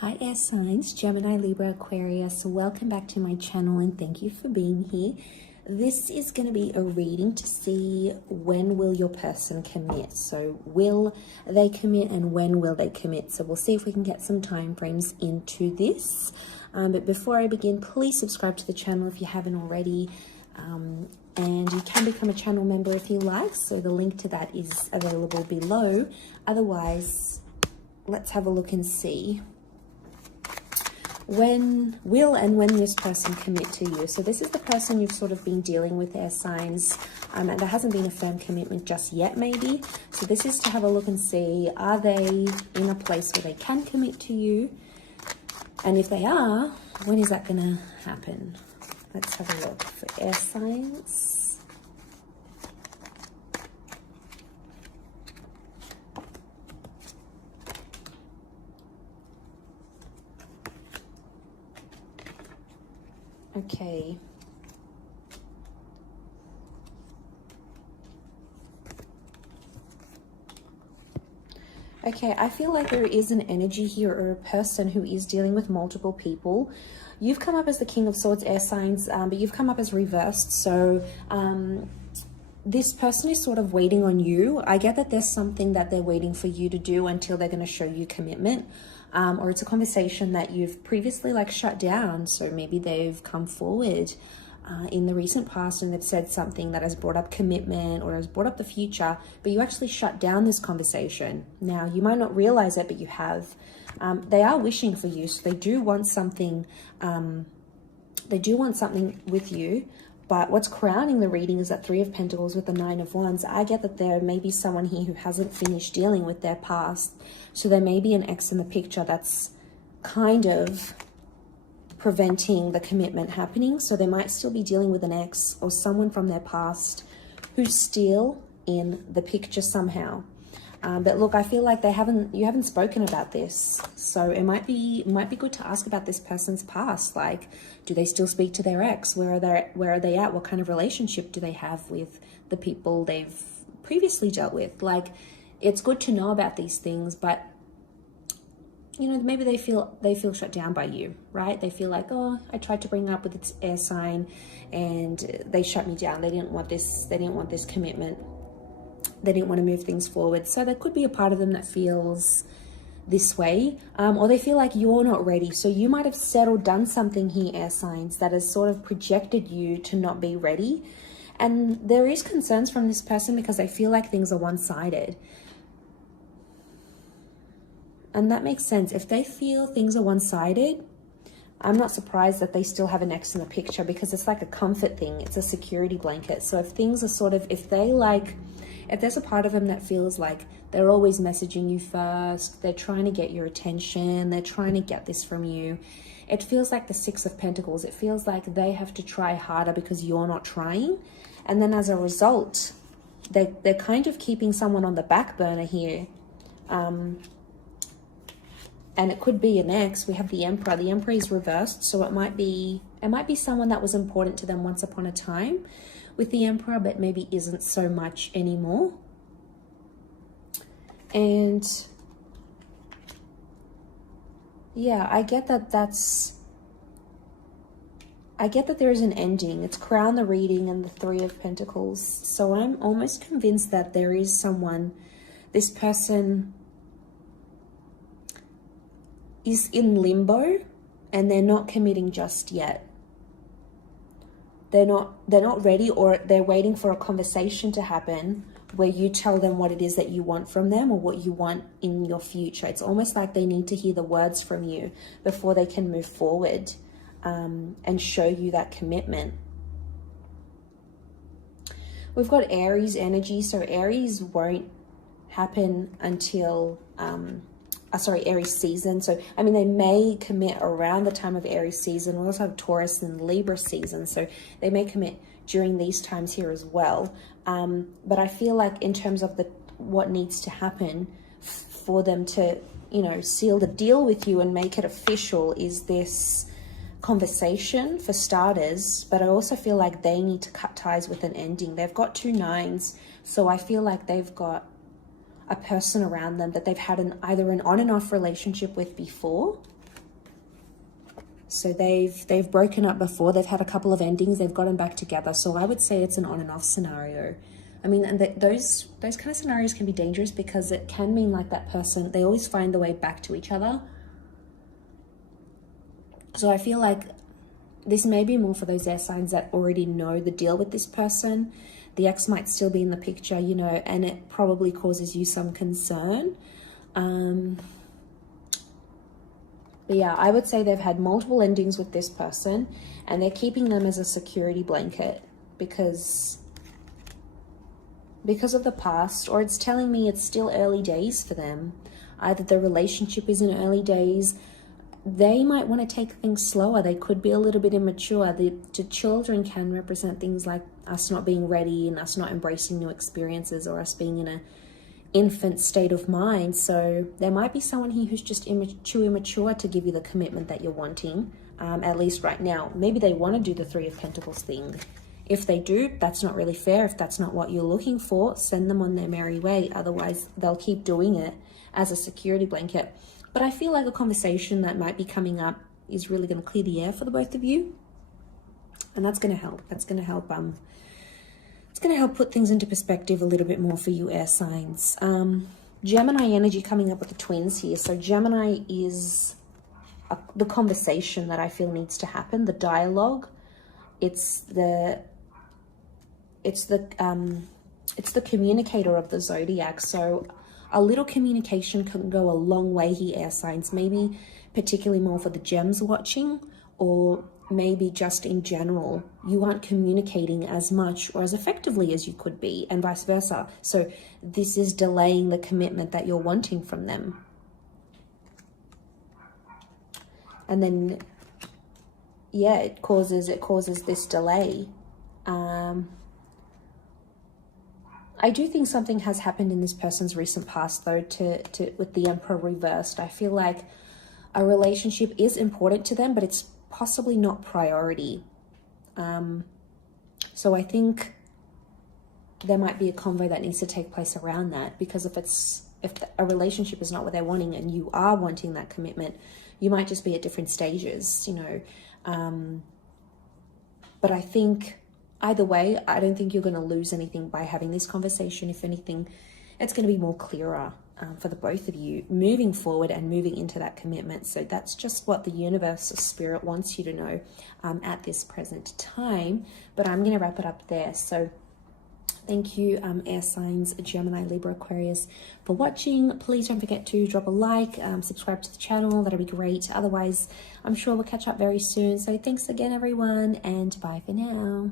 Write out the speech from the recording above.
Hi air signs, Gemini, Libra, Aquarius. Welcome back to my channel and thank you for being here. This is going to be a reading to see when will your person commit. So will they commit and when will they commit? So we'll see if we can get some time frames into this. But before I begin, please subscribe to the channel if you haven't already. And you can become a channel member if you like. So the link to that is available below. Otherwise, let's have a look and see when this person commit to you. So this is the person you've sort of been dealing with, air signs, and there hasn't been a firm commitment just yet maybe. So this is to have a look and see, are they in a place where they can commit to you? And if they are, when is that going to happen? Let's have a look for air signs. Okay. Okay, I feel like there is an energy here or a person who is dealing with multiple people. You've come up as the King of Swords, air signs, but you've come up as reversed. So this person is sort of waiting on you. I get that there's something that they're waiting for you to do until they're going to show you commitment. Or it's a conversation that you've previously like shut down. So maybe they've come forward in the recent past and they've said something that has brought up commitment or has brought up the future, but you actually shut down this conversation. Now, you might not realize it, but you have. They are wishing for you, so they do want something. They do want something with you. But what's crowning the reading is that Three of Pentacles with the Nine of Wands. I get that there may be someone here who hasn't finished dealing with their past. So there may be an ex in the picture that's kind of preventing the commitment happening. So they might still be dealing with an ex or someone from their past who's still in the picture somehow. But look, I feel like you haven't spoken about this. So it might be good to ask about this person's past. Like, do they still speak to their ex? Where are they at? What kind of relationship do they have with the people they've previously dealt with? Like, it's good to know about these things, but you know, maybe they feel shut down by you, right? They feel like, oh, I tried to bring up with its air sign and they shut me down. They didn't want this commitment. They didn't want to move things forward. So there could be a part of them that feels this way, or they feel like you're not ready. So you might have said or done something here, air signs, that has sort of projected you to not be ready. And there is concerns from this person because they feel like things are one-sided. And that makes sense. If they feel things are one-sided, I'm not surprised that they still have an ex in the picture, because it's like a comfort thing. It's a security blanket. So if things are sort of, if there's a part of them that feels like they're always messaging you first, they're trying to get your attention, they're trying to get this from you, it feels like the Six of Pentacles. It feels like they have to try harder because you're not trying. And then as a result, they're kind of keeping someone on the back burner here. And it could be an ex. We have the Emperor. The Emperor is reversed, so it might be someone that was important to them once upon a time with the Emperor, but maybe isn't so much anymore. And yeah, I get that there is an ending. It's crown the reading and the Three of Pentacles. So I'm almost convinced that there is someone, this person is in limbo and they're not committing just yet. They're not ready, or they're waiting for a conversation to happen where you tell them what it is that you want from them or what you want in your future. It's almost like they need to hear the words from you before they can move forward and show you that commitment. We've got Aries energy. So Aries won't happen until Aries season. So, I mean, they may commit around the time of Aries season. We also have Taurus and Libra season. So they may commit during these times here as well. But I feel like in terms of what needs to happen for them to, you know, seal the deal with you and make it official is this conversation for starters. But I also feel like they need to cut ties with an ending. They've got 2 9s. So I feel like they've got a person around them that they've had either an on and off relationship with before, So they've broken up before. They've had a couple of endings. They've gotten back together. So I would say it's an on and off scenario. I mean, and those kind of scenarios can be dangerous because it can mean like that person, they always find the way back to each other. So I feel like this may be more for those air signs that already know the deal with this person. The ex might still be in the picture, you know, and it probably causes you some concern. But yeah, I would say they've had multiple endings with this person and they're keeping them as a security blanket because of the past, or it's telling me it's still early days for them. Either the relationship is in early days, they might want to take things slower. They could be a little bit immature. The children can represent things like us not being ready and us not embracing new experiences, or us being in a infant state of mind. So there might be someone here who's just too immature to give you the commitment that you're wanting, at least right now. Maybe they want to do the Three of Pentacles thing. If they do, that's not really fair. If that's not what you're looking for, send them on their merry way. Otherwise, they'll keep doing it as a security blanket. But I feel like a conversation that might be coming up is really going to clear the air for the both of you. And that's going to help. That's going to help it's going to help put things into perspective a little bit more for you air signs. Gemini energy coming up with the twins here. So Gemini is the conversation that I feel needs to happen, the dialogue. It's the communicator of the zodiac. So a little communication can go a long way here, air signs. Maybe particularly more for the gems watching, or maybe just in general, you aren't communicating as much or as effectively as you could be, and vice versa. So this is delaying the commitment that you're wanting from them. And then, yeah, it causes this delay. I do think something has happened in this person's recent past, though, with the Emperor reversed. I feel like a relationship is important to them, but it's possibly not priority. So I think there might be a convo that needs to take place around that, because if a relationship is not what they're wanting and you are wanting that commitment, you might just be at different stages, you know. But I think either way, I don't think you're going to lose anything by having this conversation. If anything, it's going to be more clearer for the both of you moving forward and moving into that commitment. So that's just what the universe or spirit wants you to know at this present time. But I'm going to wrap it up there. So thank you, air signs, Gemini, Libra, Aquarius, for watching. Please don't forget to drop a like, subscribe to the channel. That'll be great. Otherwise, I'm sure we'll catch up very soon. So thanks again, everyone, and bye for now.